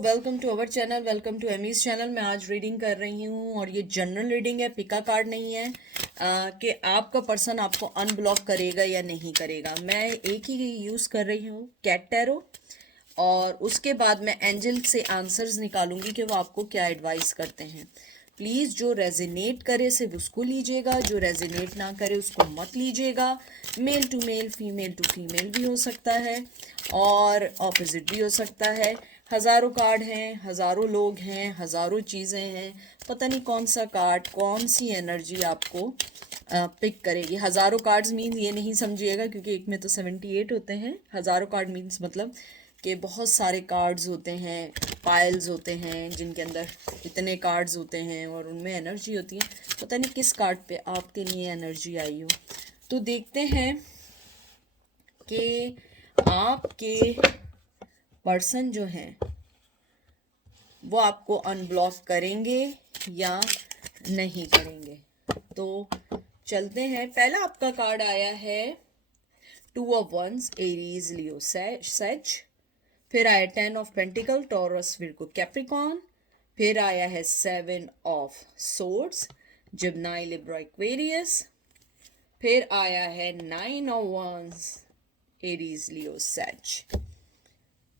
Welcome to our channel, welcome to Amy's channel. मैं आज reading कर रही हूँ और ये जनरल रीडिंग है, पिका कार्ड नहीं है कि आपका पर्सन आपको अनब्लॉक करेगा या नहीं करेगा। मैं एक ही यूज़ कर रही हूँ, कैट टैरो, और उसके बाद मैं एंजल से आंसर्स निकालूंगी कि वो आपको क्या एडवाइस करते हैं। प्लीज़ जो रेजोनेट करे सिर्फ उसको लीजिएगा, जो रेजोनेट ना करे उसको मत लीजिएगा। Male to male, female to female भी हो सकता है और ऑपोजिट भी हो सकता है। हज़ारों कार्ड हैं, हज़ारों लोग हैं, हज़ारों चीज़ें हैं, पता नहीं कौन सा कार्ड कौन सी एनर्जी आपको पिक करेगी। हज़ारों कार्ड्स मीन्स ये नहीं समझिएगा क्योंकि एक में तो 78 होते हैं। हज़ारों कार्ड मीन्स मतलब कि बहुत सारे कार्ड्स होते हैं, पाइल्स होते हैं जिनके अंदर इतने कार्ड्स होते हैं और उनमें एनर्जी होती है। पता नहीं किस कार्ड पे आपके लिए एनर्जी आई हो। तो देखते हैं कि आपके पर्सन जो हैं वो आपको अनब्लॉक करेंगे या नहीं करेंगे। तो चलते हैं। पहला आपका कार्ड आया है 2 of wands, Aries, Leo, Sag. फिर आया 10 of pentacles, Taurus, Virgo, Capricorn. फिर आया है 7 of swords, Gemini, Libra, Aquarius. फिर आया है 9 of wands, Aries, Leo, Sag.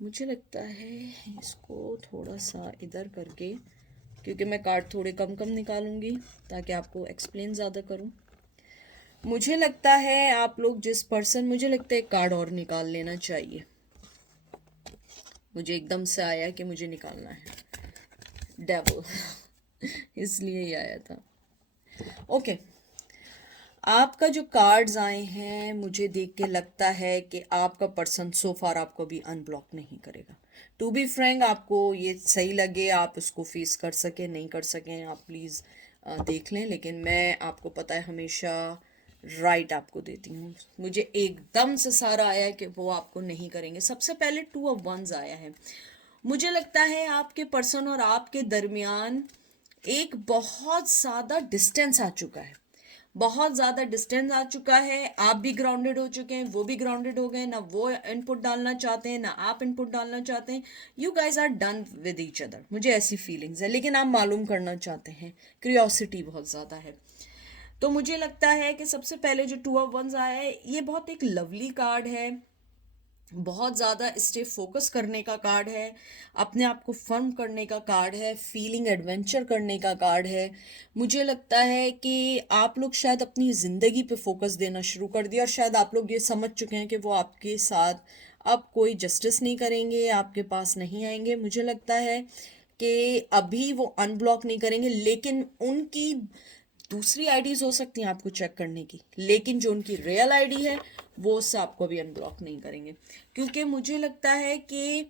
मुझे लगता है इसको थोड़ा सा इधर करके, क्योंकि मैं कार्ड थोड़े कम कम निकालूंगी ताकि आपको एक्सप्लेन ज़्यादा करूं। मुझे लगता है आप लोग जिस पर्सन, मुझे लगता है एक कार्ड और निकाल लेना चाहिए। मुझे एकदम से आया कि मुझे निकालना है डेविल इसलिए ही आया था। ओके, आपका जो कार्ड्स आए हैं मुझे देख के लगता है कि आपका पर्सन सो फार आपको भी अनब्लॉक नहीं करेगा। टू बी फ्रैंक, आपको ये सही लगे, आप उसको फेस कर सकें नहीं कर सकें, आप प्लीज़ देख लें। लेकिन मैं, आपको पता है, हमेशा राइट आपको देती हूँ। मुझे एकदम से सारा आया है कि वो आपको नहीं करेंगे। सबसे पहले 2 ऑफ वंस आया है। मुझे लगता है आपके पर्सन और आपके दरमियान एक बहुत ज़्यादा डिस्टेंस आ चुका है, बहुत ज़्यादा डिस्टेंस आ चुका है। आप भी ग्राउंडेड हो चुके हैं, वो भी ग्राउंडेड हो गए। ना वो इनपुट डालना चाहते हैं ना आप इनपुट डालना चाहते हैं। You guys are done with each other, मुझे ऐसी फीलिंग्स है। लेकिन आप मालूम करना चाहते हैं, क्यूरियोसिटी बहुत ज़्यादा है। तो मुझे लगता है कि सबसे पहले जो 2 ऑफ वंस आया है, ये बहुत एक लवली कार्ड है, बहुत ज़्यादा स्टे फोकस करने का कार्ड है, अपने आप को फर्म करने का कार्ड है, फीलिंग एडवेंचर करने का कार्ड है। मुझे लगता है कि आप लोग शायद अपनी ज़िंदगी पे फोकस देना शुरू कर दिया और शायद आप लोग ये समझ चुके हैं कि वो आपके साथ अब कोई जस्टिस नहीं करेंगे, आपके पास नहीं आएंगे। मुझे लगता है कि अभी वो अनब्लॉक नहीं करेंगे, लेकिन उनकी दूसरी आईडीज हो सकती हैं आपको चेक करने की, लेकिन जो उनकी रियल आईडी है वो उससे आपको भी अनब्लॉक नहीं करेंगे। क्योंकि मुझे लगता है कि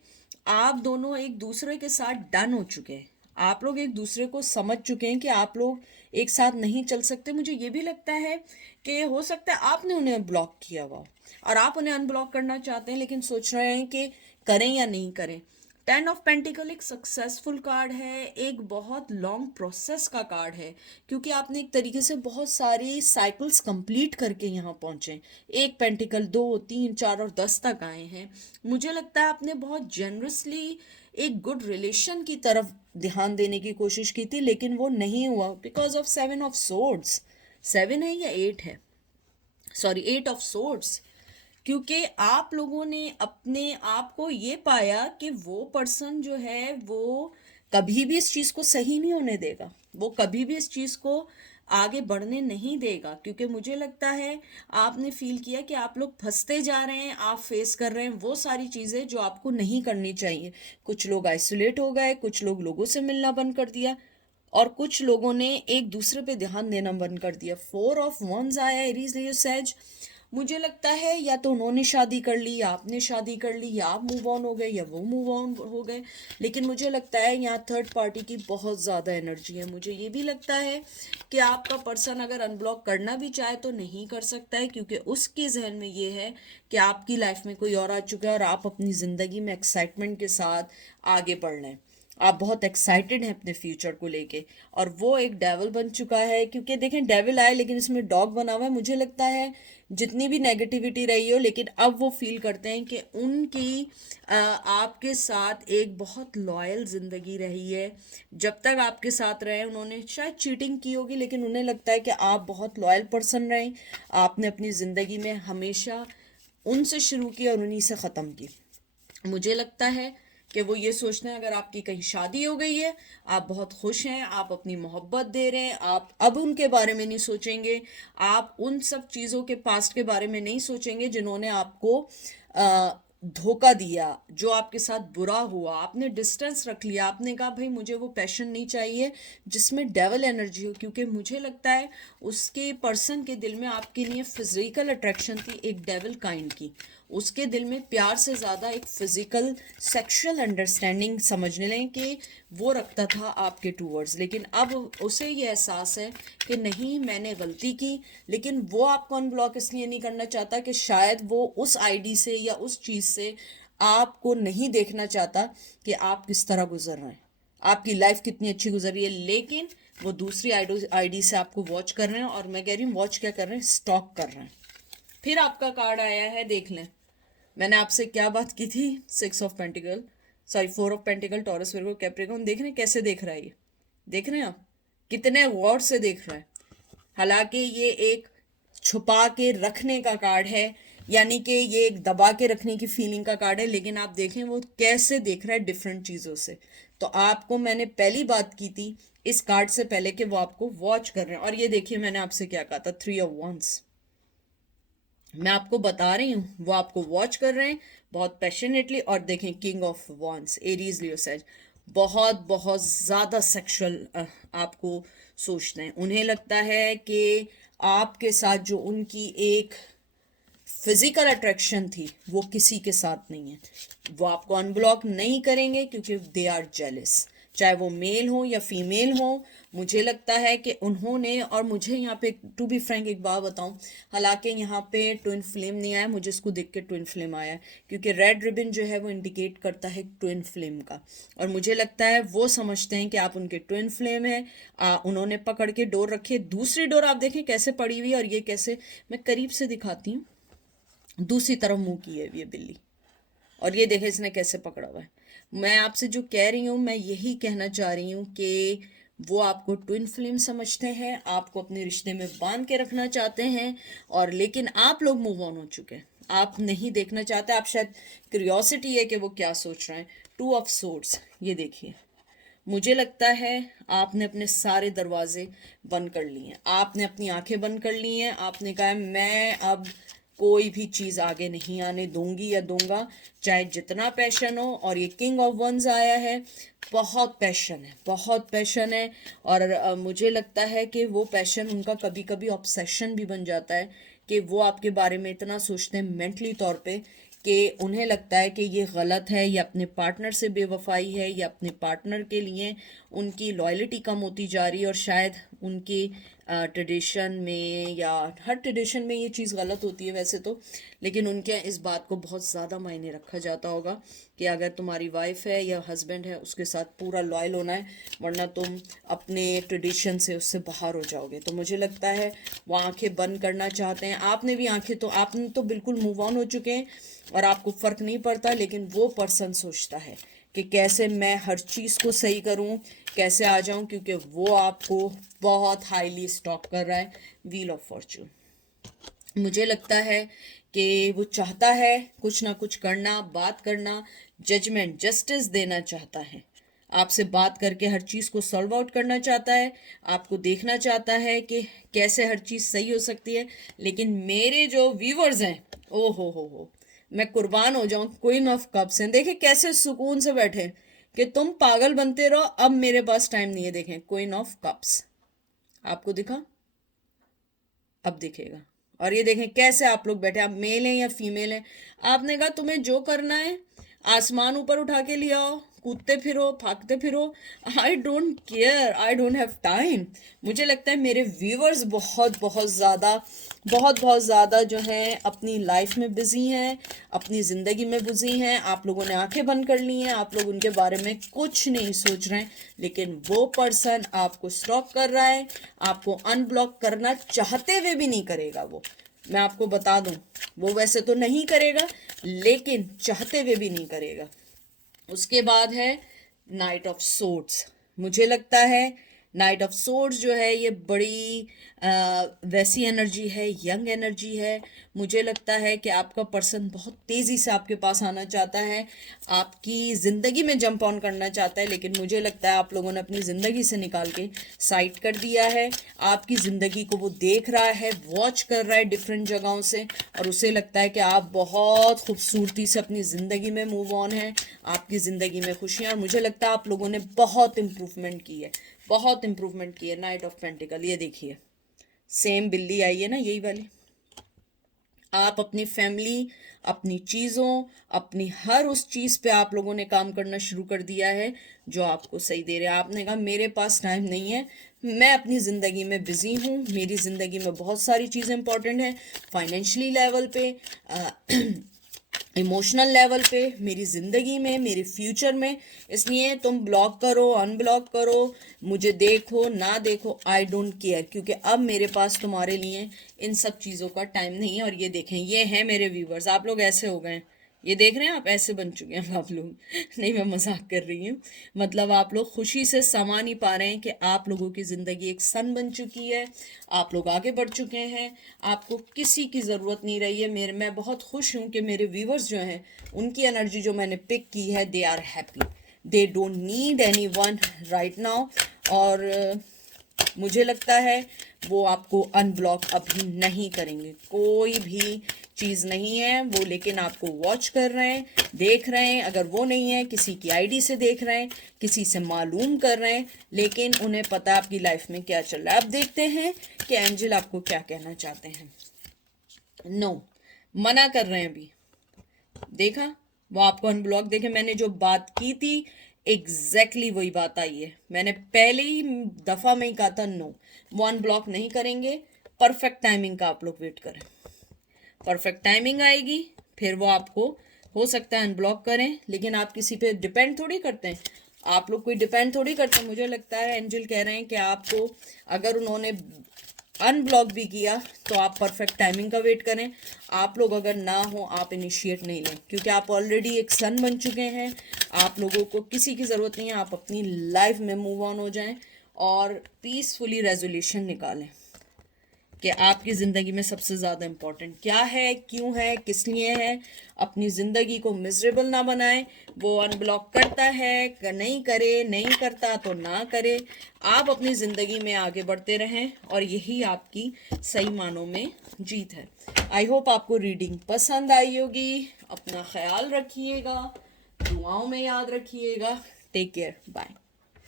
आप दोनों एक दूसरे के साथ डन हो चुके हैं, आप लोग एक दूसरे को समझ चुके हैं कि आप लोग एक साथ नहीं चल सकते। मुझे ये भी लगता है कि हो सकता है आपने उन्हें ब्लॉक किया हुआ और आप उन्हें अनब्लॉक करना चाहते हैं, लेकिन सोच रहे हैं कि करें या नहीं करें। 10 ऑफ पेंटिकल एक सक्सेसफुल कार्ड है, एक बहुत लॉन्ग प्रोसेस का कार्ड है, क्योंकि आपने एक तरीके से बहुत सारी साइकिल्स कंप्लीट करके यहाँ पहुँचे। एक पेंटिकल, 2, 3, 4 और 10 तक आए हैं। मुझे लगता है आपने बहुत जेनरसली एक गुड रिलेशन की तरफ ध्यान देने की कोशिश की थी, लेकिन वो नहीं हुआ बिकॉज ऑफ 7 ऑफ सोर्ड्स। 7 है या 8 है, सॉरी 8 ऑफ सोर्ड्स। क्योंकि आप लोगों ने अपने आप को ये पाया कि वो पर्सन जो है वो कभी भी इस चीज़ को सही नहीं होने देगा, वो कभी भी इस चीज़ को आगे बढ़ने नहीं देगा। क्योंकि मुझे लगता है आपने फील किया कि आप लोग फंसते जा रहे हैं, आप फेस कर रहे हैं वो सारी चीज़ें जो आपको नहीं करनी चाहिए। कुछ लोग आइसोलेट हो गए, कुछ लोग लोगों से मिलना बंद कर दिया और कुछ लोगों ने एक दूसरे पे ध्यान देना बंद कर दिया। 4 ऑफ वंस आया, एरीज, लियो, सेज। मुझे लगता है या तो उन्होंने शादी कर ली या आपने शादी कर ली, या आप मूव ऑन हो गए या वो मूव ऑन हो गए। लेकिन मुझे लगता है यहाँ थर्ड पार्टी की बहुत ज़्यादा एनर्जी है। मुझे ये भी लगता है कि आपका पर्सन अगर अनब्लॉक करना भी चाहे तो नहीं कर सकता है, क्योंकि उसके जहन में ये है कि आपकी लाइफ में कोई और आ चुका है और आप अपनी ज़िंदगी में एक्साइटमेंट के साथ आगे बढ़ रहे हैं। आप बहुत एक्साइटेड हैं अपने फ्यूचर को लेके, और वो एक डेविल बन चुका है। क्योंकि देखें, डेविल आए लेकिन इसमें डॉग बना हुआ है। मुझे लगता है जितनी भी नेगेटिविटी रही हो, लेकिन अब वो फील करते हैं कि उनकी आपके साथ एक बहुत लॉयल ज़िंदगी रही है। जब तक आपके साथ रहे उन्होंने शायद चीटिंग की होगी, लेकिन उन्हें लगता है कि आप बहुत लॉयल पर्सन रहे। आपने अपनी ज़िंदगी में हमेशा उनसे शुरू की और उन्हीं से ख़त्म की। मुझे लगता है कि वो ये सोचते हैं अगर आपकी कहीं शादी हो गई है, आप बहुत खुश हैं, आप अपनी मोहब्बत दे रहे हैं, आप अब उनके बारे में नहीं सोचेंगे, आप उन सब चीज़ों के पास्ट के बारे में नहीं सोचेंगे जिन्होंने आपको धोखा दिया, जो आपके साथ बुरा हुआ। आपने डिस्टेंस रख लिया, आपने कहा भाई मुझे वो पैशन नहीं चाहिए जिसमें डेवल एनर्जी हो। क्योंकि मुझे लगता है उसके पर्सन के दिल में आपके लिए फिजिकल अट्रैक्शन थी, एक डेवल काइंड की। उसके दिल में प्यार से ज़्यादा एक फिजिकल सेक्सुअल अंडरस्टैंडिंग समझने लें कि वो रखता था आपके टूवर्ड्स। लेकिन अब उसे ये एहसास है कि नहीं, मैंने गलती की। लेकिन वो आपको अनब्लॉक इसलिए नहीं करना चाहता कि शायद वो उस आईडी से या उस चीज़ से आपको नहीं देखना चाहता कि आप किस तरह गुजर रहे हैं, आपकी लाइफ कितनी अच्छी गुजर रही है। लेकिन वो दूसरी आईडी से आपको वॉच कर रहे हैं, और मैं कह रही हूँ वॉच क्या कर रहे हैं, स्टॉक कर रहे हैं। फिर आपका कार्ड आया है, देख लें। मैंने आपसे क्या बात की थी, 6 of pentacle, sorry 4 of pentacles, Taurus, Virgo, Capricorn. देख रहे हैं कैसे देख रहा है ये, देख रहे हैं आप कितने गौर से देख रहा है। हालांकि ये एक छुपा के रखने का कार्ड है, यानी कि ये एक दबा के रखने की फीलिंग का कार्ड है। लेकिन आप देखें वो कैसे देख रहा है डिफरेंट चीज़ों से। तो आपको मैंने पहली बात की थी इस कार्ड से पहले कि वो आपको वॉच कर रहे हैं। और ये देखिए मैंने आपसे क्या कहा था, 3 ऑफ वंस। मैं आपको बता रही हूँ वो आपको वॉच कर रहे हैं बहुत पैशनेटली। और देखें king of wands, Aries, Leo, says, बहुत बहुत ज़्यादा सेक्सुअल आपको सोचते हैं। उन्हें लगता है कि आपके साथ जो उनकी एक फिजिकल अट्रैक्शन थी वो किसी के साथ नहीं है। वो आपको अनब्लॉक नहीं करेंगे क्योंकि दे आर जेलस, चाहे वो मेल हो या फीमेल हो। मुझे लगता है कि उन्होंने, और मुझे यहाँ पे टू बी फ्रैंक एक बात बताऊँ, हालांकि यहाँ पे ट्विन फ्लेम नहीं आया, मुझे इसको देख के ट्विन फ्लेम आया क्योंकि रेड रिबन जो है वो इंडिकेट करता है ट्विन फ्लेम का। और मुझे लगता है वो समझते हैं कि आप उनके ट्विन फ्लेम हैं। उन्होंने पकड़ के डोर रखी है। दूसरी डोर आप देखें कैसे पड़ी हुई है, और ये कैसे, मैं करीब से दिखाती हूँ, दूसरी तरफ मुंह की है ये बिल्ली, और ये देखे इसने कैसे पकड़ा हुआ है। मैं आपसे जो कह रही हूँ, मैं यही कहना चाह रही हूँ कि वो आपको ट्विन फ्लेम समझते हैं, आपको अपने रिश्ते में बांध के रखना चाहते हैं। और लेकिन आप लोग मूव ऑन हो चुके हैं, आप नहीं देखना चाहते। आप शायद क्यूरियोसिटी है कि वो क्या सोच रहे हैं। 2 ऑफ सोर्ड्स, ये देखिए, मुझे लगता है आपने अपने सारे दरवाजे बंद कर लिए हैं, आपने अपनी आंखें बंद कर ली हैं। आपने कहा है मैं अब कोई भी चीज़ आगे नहीं आने दूंगी या दूंगा, चाहे जितना पैशन हो। और ये किंग ऑफ वंस आया है, बहुत पैशन है, बहुत पैशन है। और मुझे लगता है कि वो पैशन उनका कभी कभी ऑब्सेशन भी बन जाता है, कि वो आपके बारे में इतना सोचते हैं मेंटली तौर पे कि उन्हें लगता है कि ये गलत है, या अपने पार्टनर से बेवफाई है, या अपने पार्टनर के लिए उनकी लॉयल्टी कम होती जा रही है। और शायद उनकी ट्रेडिशन में, या हर ट्रेडिशन में ये चीज़ गलत होती है वैसे तो, लेकिन उनके यहाँ इस बात को बहुत ज़्यादा मायने रखा जाता होगा कि अगर तुम्हारी वाइफ है या हस्बैंड है उसके साथ पूरा लॉयल होना है, वरना तुम अपने ट्रेडिशन से उससे बाहर हो जाओगे। तो मुझे लगता है वो आंखें बंद करना चाहते हैं। आपने भी आंखें, तो आपने तो बिल्कुल मूव ऑन हो चुके हैं और आपको फ़र्क नहीं पड़ता। लेकिन वो पर्सन सोचता है कि कैसे मैं हर चीज़ को सही करूं, कैसे आ जाऊं, क्योंकि वो आपको बहुत हाईली स्टॉक कर रहा है। व्हील ऑफ फॉर्चून, मुझे लगता है कि वो चाहता है कुछ ना कुछ करना, बात करना, जजमेंट, जस्टिस देना चाहता है। आपसे बात करके हर चीज़ को सॉल्व आउट करना चाहता है, आपको देखना चाहता है कि कैसे हर चीज़ सही हो सकती है। लेकिन मेरे जो व्यूवर्स हैं, ओ हो, मैं कुर्बान हो जाऊं, क्वीन ऑफ कप्स हैं, देखे कैसे सुकून से बैठे कि तुम पागल बनते रहो, अब मेरे पास टाइम नहीं है। देखें क्वीन ऑफ कप्स, आपको दिखा, अब दिखेगा। और ये देखें कैसे आप लोग बैठे, आप मेल हैं या फीमेल हैं। आपने कहा तुम्हें जो करना है आसमान ऊपर उठा के ले आओ, कूदते फिरो, भागते फिरो। I don't care, I don't have time. मुझे लगता है मेरे व्यूअर्स बहुत बहुत ज़्यादा जो हैं अपनी लाइफ में बिजी हैं, अपनी ज़िंदगी में बिजी हैं। आप लोगों ने आंखें बंद कर ली हैं, आप लोग उनके बारे में कुछ नहीं सोच रहे हैं, लेकिन वो पर्सन आपको स्टॉक कर रहा है, आपको अनब्लॉक करना चाहते हुए भी नहीं करेगा। वो मैं आपको बता दूं, वो वैसे तो नहीं करेगा, लेकिन चाहते हुए भी नहीं करेगा। उसके बाद है नाइट ऑफ सोर्ड्स। मुझे लगता है नाइट ऑफ सोर्ड्स जो है ये बड़ी वैसी एनर्जी है, यंग एनर्जी है। मुझे लगता है कि आपका पर्सन बहुत तेज़ी से आपके पास आना चाहता है, आपकी ज़िंदगी में जंप ऑन करना चाहता है, लेकिन मुझे लगता है आप लोगों ने अपनी ज़िंदगी से निकाल के साइड कर दिया है। आपकी ज़िंदगी को वो देख रहा है, वॉच कर रहा है डिफरेंट जगहों से, और उसे लगता है कि आप बहुत खूबसूरती से अपनी ज़िंदगी में मूव ऑन है, आपकी ज़िंदगी में खुशियाँ। और मुझे लगता है आप लोगों ने बहुत इम्प्रूवमेंट की है, बहुत इम्प्रूवमेंट की है। नाइट ऑफ पेंटिकल, ये देखिए सेम बिल्ली आई है ना, यही वाली। आप अपनी फैमिली, अपनी चीज़ों, अपनी हर उस चीज़ पे आप लोगों ने काम करना शुरू कर दिया है जो आपको सही दे रहे हैं। आपने कहा मेरे पास टाइम नहीं है, मैं अपनी ज़िंदगी में बिज़ी हूँ, मेरी ज़िंदगी में बहुत सारी चीज़ें इंपॉर्टेंट हैं, फाइनेंशियली लेवल पे, इमोशनल लेवल पे, मेरी ज़िंदगी में, मेरे फ्यूचर में। इसलिए तुम ब्लॉक करो, अनब्लॉक करो, मुझे देखो ना देखो, आई डोंट केयर, क्योंकि अब मेरे पास तुम्हारे लिए इन सब चीज़ों का टाइम नहीं है। और ये देखें, ये हैं मेरे व्यूवर्स। आप लोग ऐसे हो गए हैं, ये देख रहे हैं आप, ऐसे बन चुके हैं आप लोग। नहीं, मैं मजाक कर रही हूँ। मतलब आप लोग खुशी से समा नहीं पा रहे हैं कि आप लोगों की ज़िंदगी एक सन बन चुकी है, आप लोग आगे बढ़ चुके हैं, आपको किसी की ज़रूरत नहीं रही है। मैं बहुत खुश हूँ कि मेरे व्यूवर्स जो हैं, उनकी एनर्जी जो मैंने पिक की है, they are happy, they don't need anyone right now. और मुझे लगता है वो आपको अनब्लॉक अभी नहीं करेंगे, कोई भी चीज़ नहीं है वो, लेकिन आपको वॉच कर रहे हैं, देख रहे हैं। अगर वो नहीं है, किसी की आईडी से देख रहे हैं, किसी से मालूम कर रहे हैं, लेकिन उन्हें पता है आपकी लाइफ में क्या चल रहा है। अब देखते हैं कि एंजल आपको क्या कहना चाहते हैं। नो, मना कर रहे हैं अभी। देखा, वो आपको अनब्लॉक, देखे मैंने जो बात की थी एग्जैक्टली वही बात आई है। मैंने पहले ही दफा में ही कहा था नो, वो अनब्लॉक नहीं करेंगे। परफेक्ट टाइमिंग का आप लोग वेट करें, परफेक्ट टाइमिंग आएगी, फिर वो आपको हो सकता है अनब्लॉक करें, लेकिन आप किसी पे डिपेंड थोड़ी करते हैं, आप लोग कोई डिपेंड थोड़ी करते हैं। मुझे लगता है एंजल कह रहे हैं कि आपको अगर उन्होंने अनब्लॉक भी किया तो आप परफेक्ट टाइमिंग का वेट करें। आप लोग अगर ना हो, आप इनिशिएट नहीं लें, क्योंकि आप ऑलरेडी एक सन बन चुके हैं। आप लोगों को किसी की ज़रूरत नहीं है, आप अपनी लाइफ में मूव ऑन हो जाएं और पीसफुली रेजोल्यूशन निकालें कि आपकी ज़िंदगी में सबसे ज़्यादा इम्पोर्टेंट क्या है, क्यों है, किस लिए है। अपनी ज़िंदगी को मिजरेबल ना बनाएं। वो अनब्लॉक करता है, नहीं करे, नहीं करता तो ना करे। आप अपनी ज़िंदगी में आगे बढ़ते रहें और यही आपकी सही मानों में जीत है। आई होप आपको रीडिंग पसंद आई होगी। अपना ख्याल रखिएगा, दुआओं में याद रखिएगा। Take care, bye.